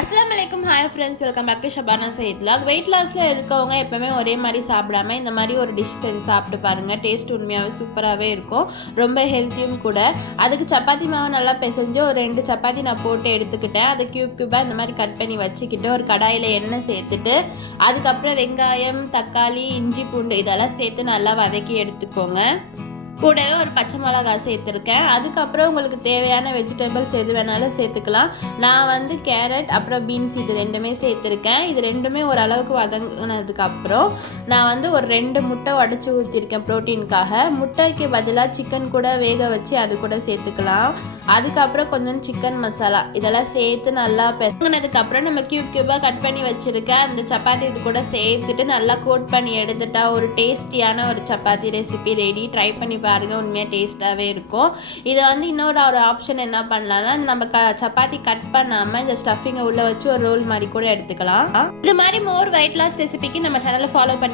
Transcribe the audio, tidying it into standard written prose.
அஸ்ஸலாமு அலைக்கும். Hi friends, welcome back to Shabana side vlog. Weight லாஸில் இருக்கவங்க எப்போவுமே ஒரே மாதிரி சாப்பிடாம இந்த மாதிரி ஒரு டிஷ் செஞ்சு சாப்பிட்டு பாருங்கள். டேஸ்ட் உண்மையாகவே சூப்பராகவே இருக்கும், ரொம்ப ஹெல்த்தியும் கூட. அதுக்கு சப்பாத்தி மாவு நல்லா பிசைஞ்சு ஒரு 2 சப்பாத்தி நான் போட்டு எடுத்துக்கிட்டேன். அதை க்யூபாக இந்த மாதிரி கட் பண்ணி வச்சுக்கிட்டு ஒரு கடாயில் எண்ணெய் சேர்த்துட்டு அதுக்கப்புறம் வெங்காயம், தக்காளி, இஞ்சி, பூண்டு இதெல்லாம் சேர்த்து நல்லா வதக்கி எடுத்துக்கோங்க. கூடவே ஒரு பச்சை மிளகாய் சேர்த்துருக்கேன். அதுக்கப்புறம் உங்களுக்கு தேவையான வெஜிடபிள்ஸ் எது வேணாலும் சேர்த்துக்கலாம். நான் வந்து கேரட் அப்புறம் பீன்ஸ் இது ரெண்டுமே சேர்த்துருக்கேன். இது ரெண்டுமே ஓரளவுக்கு வதங்கினதுக்கப்புறம் நான் வந்து ஒரு 2 முட்டை உடச்சி ஊற்றிருக்கேன் ப்ரோட்டீனுக்காக. முட்டைக்கு பதிலாக சிக்கன் கூட வேக வச்சு அது கூட சேர்த்துக்கலாம். அதுக்கப்புறம் கொஞ்சம் சிக்கன் மசாலா இதெல்லாம் சேர்த்து நல்லா பெசங்கினதுக்கப்புறம் நம்ம க்யூபாக கட் பண்ணி வச்சுருக்கேன் அந்த சப்பாத்தி இது கூட சேர்த்துட்டு நல்லா கோட் பண்ணி எடுத்துட்டா ஒரு டேஸ்டியான ஒரு சப்பாத்தி ரெசிபி ரெடி. ட்ரை பண்ணி பாருங்கள், உண்மையாக டேஸ்ட்டாகவே இருக்கும். இதை வந்து இன்னொரு ஆப்ஷன் என்ன பண்ணலாம்னா, நம்ம சப்பாத்தி கட் பண்ணாமல் இந்த ஸ்டஃபிங்கை உள்ளே வச்சு ஒரு ரோல் மாதிரி கூட எடுத்துக்கலாம். இது மாதிரி மோர் வெயிட் லாஸ் ரெசிபிக்கு நம்ம சேனலை ஃபாலோ பண்ணி